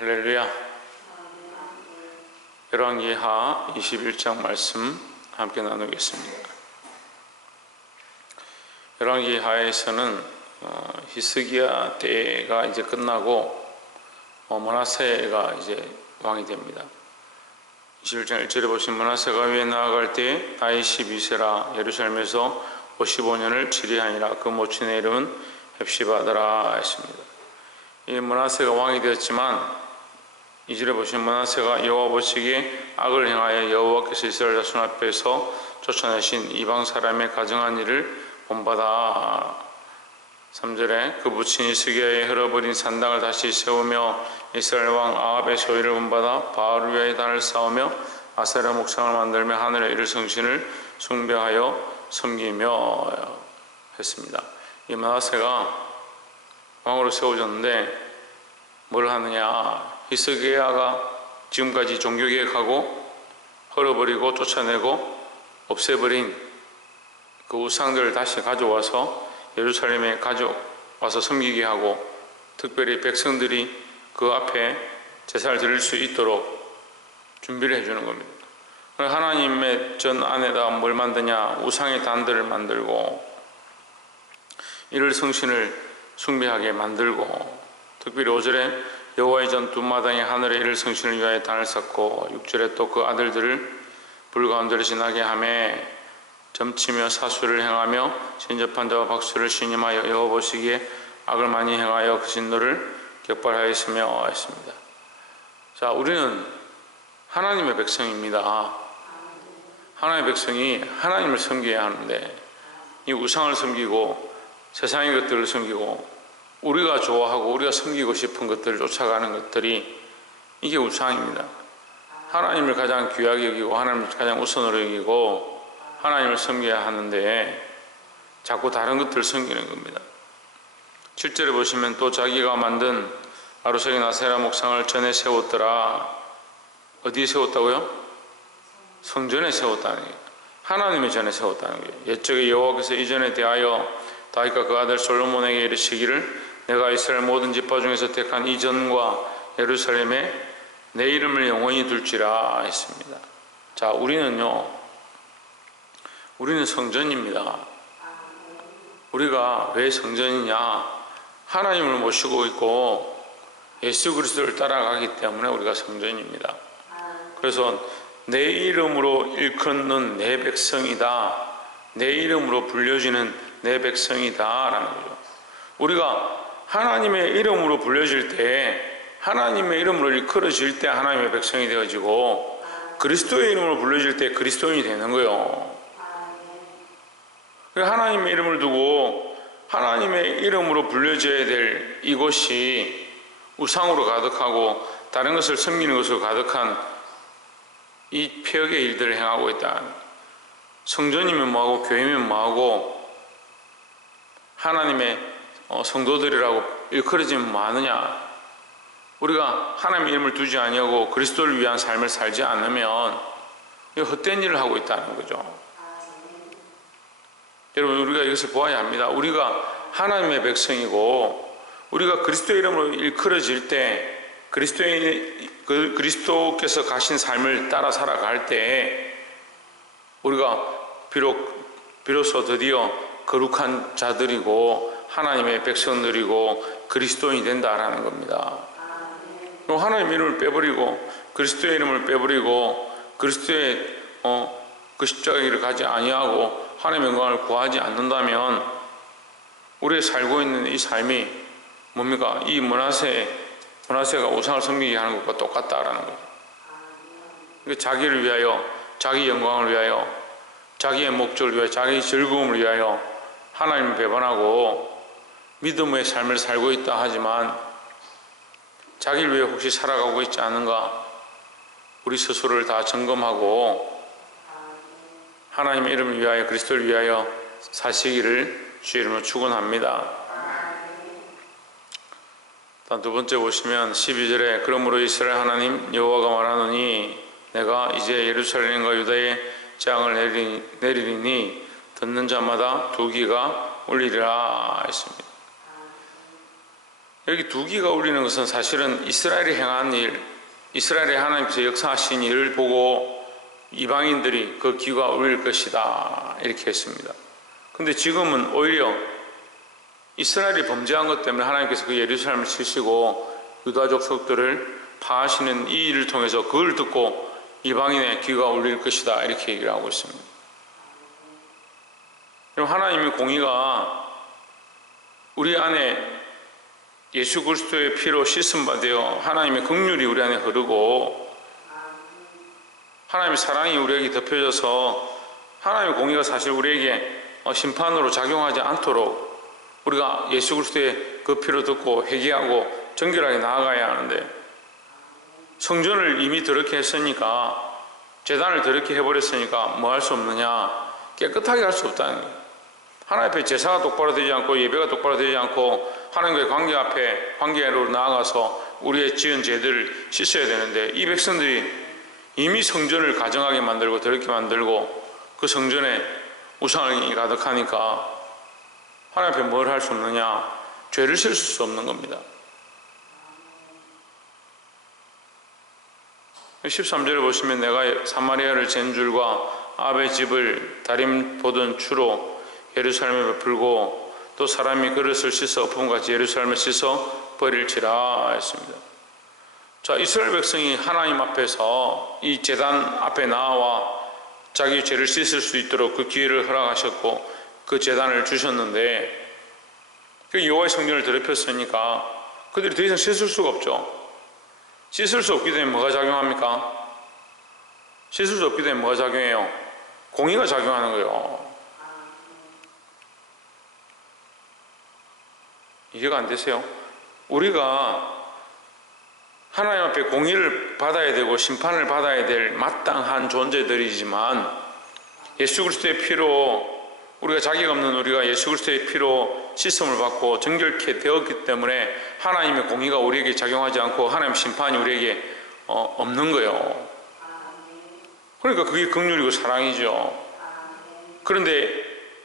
할렐루야. 열왕기하 21장 말씀 함께 나누겠습니다. 열왕기하에서는 히스기야 때가 이제 끝나고 므낫세가 이제 왕이 됩니다. 21장 1절에 보시면 므낫세가 위에 나아갈 때 나이 12세라 예루살렘에서 55년을 치리하니라. 그 모친의 이름은 헵시바더라 했습니다. 이 므낫세가 왕이 되었지만 2절에 보시면 므낫세가 여호와 보시기에 악을 행하여 여호와께서 이스라엘 자손 앞에서 쫓아내신 이방 사람의 가증한 일을 본받아. 3절에 그 부친 히스기야의 흘러버린 산당을 다시 세우며 이스라엘 왕 아합의 소유를 본받아 바알을 위하여 단을 쌓으며 아세라 목상을 만들며 하늘에 이를 성신을 숭배하여 섬기며 했습니다. 이 므낫세가 왕으로 세워졌는데 뭘 하느냐? 히스기야가 지금까지 종교개혁하고 헐어버리고 쫓아내고 없애버린 그 우상들을 다시 가져와서 예루살렘에 가져와서 섬기게 하고, 특별히 백성들이 그 앞에 제사를 드릴 수 있도록 준비를 해주는 겁니다. 하나님의 전 안에다 뭘 만드냐? 우상의 단들을 만들고 이를 성신을 숭배하게 만들고, 특별히 5절에 여호와의 전 두 마당에 하늘에 이를 성신을 위하여 단을 쌓고, 6절에 또 그 아들들을 불 가운데로 지나게 하며 점치며 사수를 행하며 신접한 자와 박수를 신임하여 여호와 보시기에 악을 많이 행하여 그 진노를 격발하였으며 했습니다. 자, 우리는 하나님의 백성입니다. 하나님의 백성이 하나님을 섬겨야 하는데 이 우상을 섬기고 세상의 것들을 섬기고 우리가 좋아하고 우리가 섬기고 싶은 것들을 쫓아가는 것들이 이게 우상입니다. 하나님을 가장 귀하게 여기고 하나님을 가장 우선으로 여기고 하나님을 섬겨야 하는데 자꾸 다른 것들을 섬기는 겁니다. 7절에 보시면 또 자기가 만든 아루색인 아세라 목상을 전에 세웠더라. 어디에 세웠다고요? 성전에 세웠다는 거예요. 하나님의 전에 세웠다는 거예요. 옛적에 여호와께서 이전에 대하여 다윗과 그 아들 솔로몬에게 이르시기를 내가 이스라엘 모든 지파 중에서 택한 이 전과 예루살렘에 내 이름을 영원히 둘지라 했습니다. 자, 우리는 성전입니다. 우리가 왜 성전이냐? 하나님을 모시고 있고 예수 그리스도를 따라가기 때문에 우리가 성전입니다. 그래서 내 이름으로 일컫는 내 백성이다, 내 이름으로 불려지는 내 백성이다 라는 거죠. 우리가 하나님의 이름으로 불려질 때, 하나님의 이름으로 일컬어질 때 하나님의 백성이 되어지고, 그리스도의 이름으로 불려질 때 그리스도인이 되는 거예요. 하나님의 이름을 두고 하나님의 이름으로 불려져야 될 이곳이 우상으로 가득하고 다른 것을 섬기는 것으로 가득한 이 폐역의 일들을 행하고 있다. 성전이면 뭐하고 교회면 뭐하고 하나님의 성도들이라고 일컬어지면 뭐하느냐? 우리가 하나님의 이름을 두지 아니하고 그리스도를 위한 삶을 살지 않으면 헛된 일을 하고 있다는 거죠. 여러분, 우리가 이것을 보아야 합니다. 우리가 하나님의 백성이고 우리가 그리스도의 이름으로 일컬어질 때, 그리스도께서 가신 삶을 따라 살아갈 때 우리가 비로소 드디어 거룩한 자들이고 하나님의 백성들이고 그리스도인이 된다라는 겁니다. 하나님의 이름을 빼버리고 그리스도의 이름을 빼버리고 그리스도의 그 십자가의 길을 가지 아니하고 하나님의 영광을 구하지 않는다면 우리의 살고 있는 이 삶이 뭡니까? 이 므낫세가 우상을 섬기게 하는 것과 똑같다라는 거예요. 자기를 위하여, 자기 영광을 위하여, 자기의 목적을 위하여, 자기의 즐거움을 위하여 하나님을 배반하고 믿음의 삶을 살고 있다 하지만 자기를 위해 혹시 살아가고 있지 않은가? 우리 스스로를 다 점검하고 하나님의 이름을 위하여, 그리스도를 위하여 사시기를 주의 이름으로 축원합니다. 두 번째 보시면 12절에 그러므로 이스라엘 하나님 여호와가 말하노니 내가 이제 예루살렘과 유다의 재앙을 내리리니 듣는 자마다 두 귀가 울리리라 했습니다. 여기 두기가 울리는 것은 사실은 이스라엘이 행한 일, 이스라엘의 하나님께서 역사하신 일을 보고 이방인들이 그 기가 울릴 것이다 이렇게 했습니다. 근데 지금은 오히려 이스라엘이 범죄한 것 때문에 하나님께서 그 예루살렘을 치시고 유다족 속들을 파하시는 이 일을 통해서 그걸 듣고 이방인의 귀가 울릴 것이다 이렇게 얘기를 하고 있습니다. 그럼 하나님의 공의가 우리 안에 예수 그리스도의 피로 씻음받아 하나님의 긍휼이 우리 안에 흐르고 하나님의 사랑이 우리에게 덮여져서 하나님의 공의가 사실 우리에게 심판으로 작용하지 않도록 우리가 예수 그리스도의 그 피로 듣고 회개하고 정결하게 나아가야 하는데, 성전을 이미 더럽게 했으니까, 제단을 더럽게 해버렸으니까 뭐 할 수 없느냐? 깨끗하게 할 수 없다는 거예요. 하나님 앞에 제사가 똑바로 되지 않고 예배가 똑바로 되지 않고 하나님과의 관계 앞에 관계로 나아가서 우리의 지은 죄들을 씻어야 되는데, 이 백성들이 이미 성전을 가정하게 만들고 더럽게 만들고 그 성전에 우상이 가득하니까 하나님 앞에 뭘 할 수 없느냐? 죄를 씻을 수 없는 겁니다. 13절에 보시면 내가 사마리아를 젠줄과 아합의 집을 다림 보던 추로 예루살렘에 베풀고 또 사람이 그릇을 씻어 엎음같이 예루살렘을 씻어 버릴지라 했습니다. 자, 이스라엘 백성이 하나님 앞에서 이 제단 앞에 나와 자기 죄를 씻을 수 있도록 그 기회를 허락하셨고 그 제단을 주셨는데, 그 여호와의 성전을 더럽혔으니까 그들이 더 이상 씻을 수가 없죠. 씻을 수 없기 때문에 뭐가 작용합니까? 씻을 수 없기 때문에 뭐가 작용해요? 공의가 작용하는 거예요. 이해가 안 되세요? 우리가 하나님 앞에 공의를 받아야 되고 심판을 받아야 될 마땅한 존재들이지만, 예수 그리스도의 피로 우리가 자격 없는 우리가 예수 그리스도의 피로 씻음을 받고 정결케 되었기 때문에 하나님의 공의가 우리에게 작용하지 않고 하나님의 심판이 우리에게 없는 거예요. 그러니까 그게 긍휼이고 사랑이죠. 그런데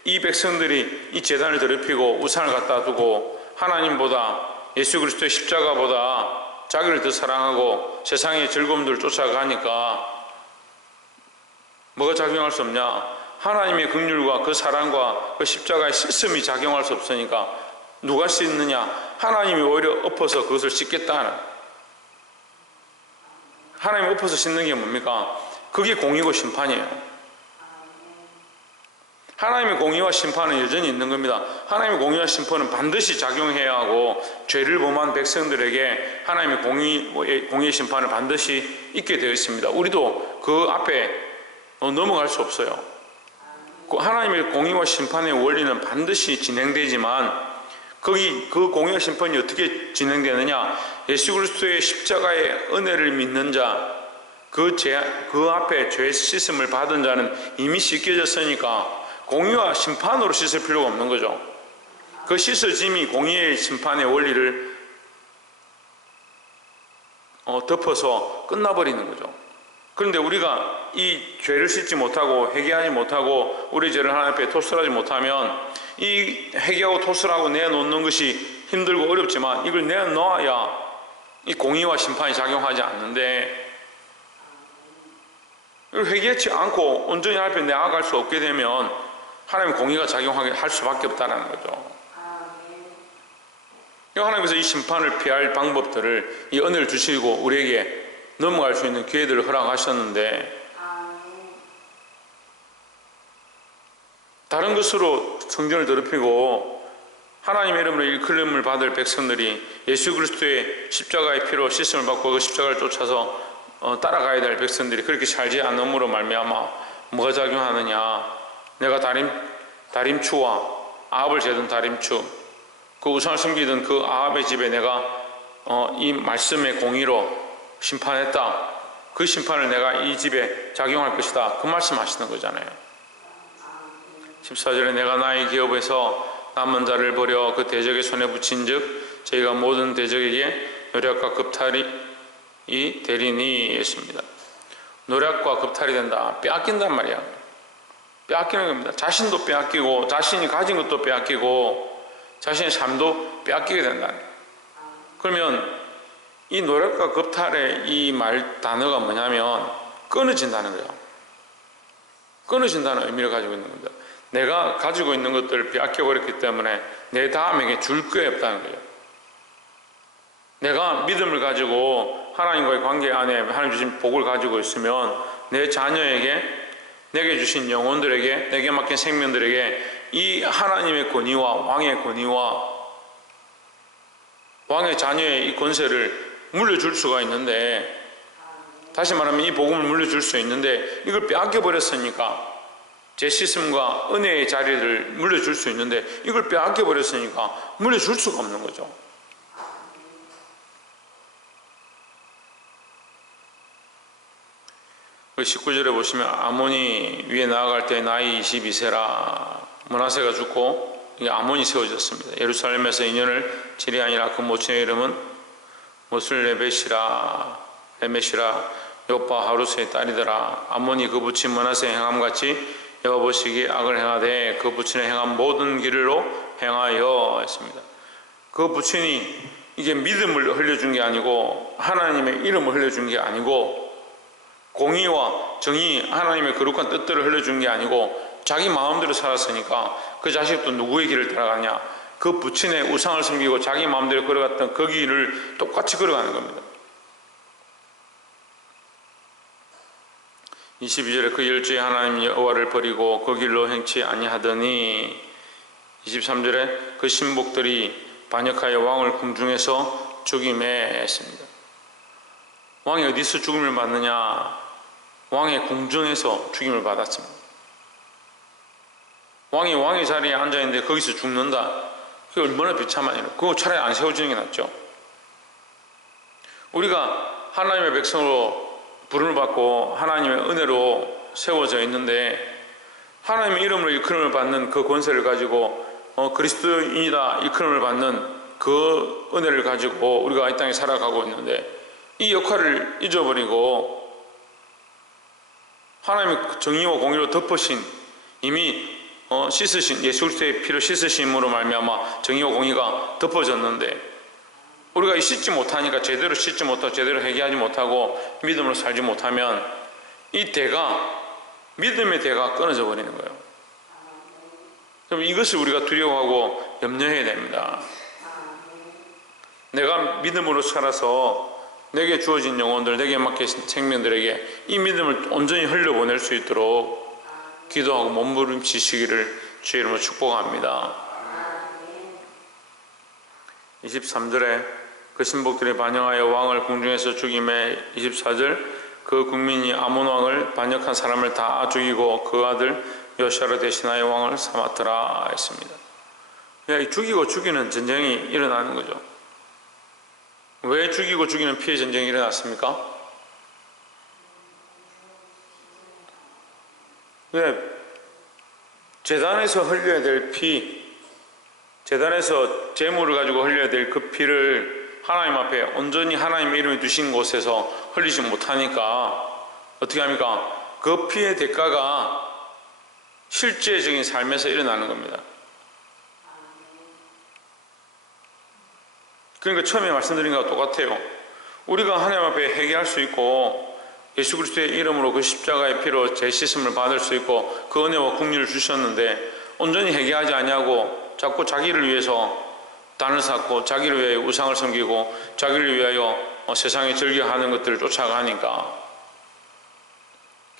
이 백성들이 이 제단을 더럽히고 우상을 갖다 두고 하나님보다 예수 그리스도의 십자가보다 자기를 더 사랑하고 세상의 즐거움들을 쫓아가니까 뭐가 작용할 수 없냐? 하나님의 긍휼과 그 사랑과 그 십자가의 씻음이 작용할 수 없으니까 누가 씻느냐? 하나님이 오히려 엎어서 그것을 씻겠다는, 하나님이 엎어서 씻는 게 뭡니까? 그게 공의고 심판이에요. 하나님의 공의와 심판은 여전히 있는 겁니다. 하나님의 공의와 심판은 반드시 작용해야 하고, 죄를 범한 백성들에게 하나님의 공의의 심판을 반드시 있게 되어 있습니다. 우리도 그 앞에 넘어갈 수 없어요. 하나님의 공의와 심판의 원리는 반드시 진행되지만, 그 공의와 심판이 어떻게 진행되느냐? 예수 그리스도의 십자가의 은혜를 믿는 자, 그 앞에 죄 씻음을 받은 자는 이미 씻겨졌으니까 공의와 심판으로 씻을 필요가 없는 거죠. 그 씻어짐이 공의의 심판의 원리를 덮어서 끝나버리는 거죠. 그런데 우리가 이 죄를 씻지 못하고 회개하지 못하고 우리 죄를 하나님 앞에 토설하지 못하면, 이 회개하고 토설하고 내놓는 것이 힘들고 어렵지만 이걸 내놓아야 이 공의와 심판이 작용하지 않는데, 이걸 회개하지 않고 온전히 하나님 앞에 나아갈 수 없게 되면 하나님의 공의가 작용하게 할 수밖에 없다는 거죠. 하나님께서 이 심판을 피할 방법들을, 이 은혜를 주시고 우리에게 넘어갈 수 있는 기회들을 허락하셨는데, 다른 것으로 성전을 더럽히고 하나님의 이름으로 일컬음을 받을 백성들이 예수 그리스도의 십자가의 피로 씻음을 받고 그 십자가를 쫓아서 따라가야 될 백성들이 그렇게 살지 않음으로 말미암아 뭐가 작용하느냐? 내가 다림추와 아합을 재던 다림추, 그 우상을 섬기던 그 아합의 집에 내가 이 말씀의 공의로 심판했다. 그 심판을 내가 이 집에 작용할 것이다. 그 말씀하시는 거잖아요. 14절에 내가 나의 기업에서 남은 자를 버려 그 대적의 손에 붙인 즉 저희가 모든 대적에게 노략과 겁탈이 되리니 했습니다. 노략과 겁탈이 된다. 빼앗긴단 말이야. 빼앗기는 겁니다. 자신도 빼앗기고 자신이 가진 것도 빼앗기고 자신의 삶도 빼앗기게 된다는 거예요. 그러면 이 노력과 겁탈의 이 말 단어가 뭐냐면 끊어진다는 거예요. 끊어진다는 의미를 가지고 있는 겁니다. 내가 가지고 있는 것들을 빼앗겨버렸기 때문에 내 다음에게 줄 게 없다는 거예요. 내가 믿음을 가지고 하나님과의 관계 안에 하나님 주신 복을 가지고 있으면 내 자녀에게, 내게 주신 영혼들에게, 내게 맡긴 생명들에게 이 하나님의 권위와 왕의 권위와 왕의 자녀의 이 권세를 물려줄 수가 있는데, 다시 말하면 이 복음을 물려줄 수 있는데 이걸 빼앗겨버렸으니까, 제 시스템과 은혜의 자리를 물려줄 수 있는데 이걸 빼앗겨버렸으니까 물려줄 수가 없는 거죠. 그 19절에 보시면 아몬이 위에 나아갈 때 나이 22세라 므낫세가 죽고 아몬이 세워졌습니다. 예루살렘에서 2년을 지리하니라. 그 모친의 이름은 모슬레벳이라 요빠 하루스의 딸이더라. 아몬이 그 부친 므낫세의 행함같이 여호와 보시기에 악을 행하되 그 부친의 행한 모든 길로 행하여 했습니다. 그 부친이 이게 믿음을 흘려준 게 아니고 하나님의 이름을 흘려준 게 아니고 공의와 정의, 하나님의 거룩한 뜻들을 흘려준 게 아니고 자기 마음대로 살았으니까 그 자식도 누구의 길을 따라가냐? 그 부친의 우상을 섬기고 자기 마음대로 걸어갔던 그 길을 똑같이 걸어가는 겁니다. 22절에 그 열주의 하나님 여호와를 버리고 그 길로 행치 아니하더니, 23절에 그 신복들이 반역하여 왕을 궁중에서 죽임에 했습니다. 왕이 어디서 죽임을 받느냐? 왕의 궁전에서 죽임을 받았습니다. 왕의 자리에 앉아있는데 거기서 죽는다. 그게 얼마나 비참한 일이에요. 그거 차라리 안 세워지는 게 낫죠. 우리가 하나님의 백성으로 부름을 받고 하나님의 은혜로 세워져 있는데, 하나님의 이름으로 일컬음을 받는 그 권세를 가지고 그리스도인이다 일컬음을 받는 그 은혜를 가지고 우리가 이 땅에 살아가고 있는데, 이 역할을 잊어버리고 하나님의 정의와 공의로 덮으신, 이미 씻으신 예수 그리스도의 피로 씻으심으로 말미암아 정의와 공의가 덮어졌는데, 우리가 씻지 못하니까, 제대로 씻지 못하고 제대로 회개하지 못하고 믿음으로 살지 못하면 이 대가, 믿음의 대가 끊어져 버리는 거예요. 그럼 이것을 우리가 두려워하고 염려해야 됩니다. 내가 믿음으로 살아서 내게 주어진 영혼들, 내게 맡긴 생명들에게 이 믿음을 온전히 흘려보낼 수 있도록 기도하고 몸부림치시기를 주의 이름으로 축복합니다. 23절에 그 신복들이 반역하여 왕을 궁중에서 죽임에, 24절 그 국민이 아몬 왕을 반역한 사람을 다 죽이고 그 아들 요시아를 대신하여 왕을 삼았더라 했습니다. 죽이고 죽이는 전쟁이 일어나는 거죠. 왜 죽이고 죽이는 피해 전쟁이 일어났습니까? 왜? 제단에서 흘려야 될 피, 제단에서 제물을 가지고 흘려야 될 그 피를 하나님 앞에 온전히 하나님의 이름이 두신 곳에서 흘리지 못하니까 어떻게 합니까? 그 피의 대가가 실제적인 삶에서 일어나는 겁니다. 그러니까 처음에 말씀드린 것과 똑같아요. 우리가 하나님 앞에 회개할 수 있고 예수 그리스도의 이름으로 그 십자가의 피로 재씻음을 받을 수 있고 그 은혜와 긍휼을 주셨는데, 온전히 회개하지 아니하고 자꾸 자기를 위해서 단을 쌓고 자기를 위하여 우상을 섬기고 자기를 위하여 세상에 즐겨하는 것들을 쫓아가니까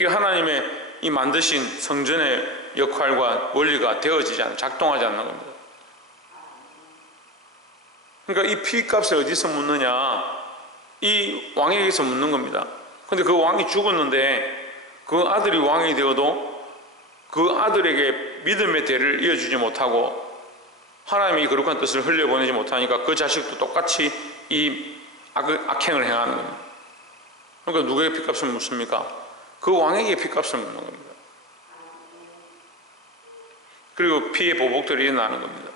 하나님의 이 만드신 성전의 역할과 원리가 되어지지 않는, 작동하지 않는 겁니다. 그러니까 이 피값을 어디서 묻느냐? 이 왕에게서 묻는 겁니다. 근데 그 왕이 죽었는데 그 아들이 왕이 되어도 그 아들에게 믿음의 대를 이어주지 못하고 하나님의 이 거룩한 뜻을 흘려보내지 못하니까 그 자식도 똑같이 이 악행을 행하는 겁니다. 그러니까 누구에게 피값을 묻습니까? 그 왕에게 피값을 묻는 겁니다. 그리고 피의 보복들이 일어나는 겁니다.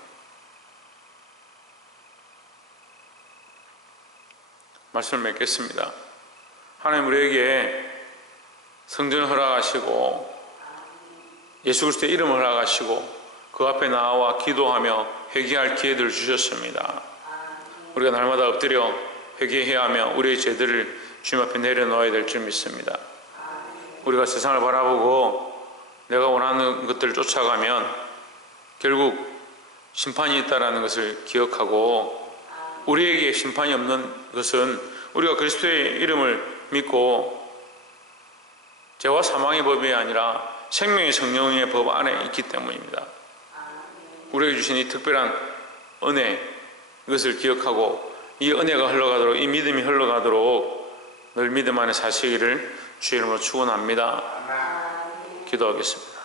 말씀을 맺겠습니다. 하나님 우리에게 성전을 허락하시고 예수 그리스도의 이름을 허락하시고 그 앞에 나와 기도하며 회개할 기회들을 주셨습니다. 우리가 날마다 엎드려 회개해야 하며 우리의 죄들을 주님 앞에 내려놓아야 될 줄 믿습니다. 우리가 세상을 바라보고 내가 원하는 것들을 쫓아가면 결국 심판이 있다는 것을 기억하고, 우리에게 심판이 없는 것은 우리가 그리스도의 이름을 믿고 죄와 사망의 법이 아니라 생명의 성령의 법 안에 있기 때문입니다. 우리에게 주신 이 특별한 은혜, 이것을 기억하고 이 은혜가 흘러가도록, 이 믿음이 흘러가도록 늘 믿음 안에 사시기를 주의 이름으로 축원합니다. 기도하겠습니다.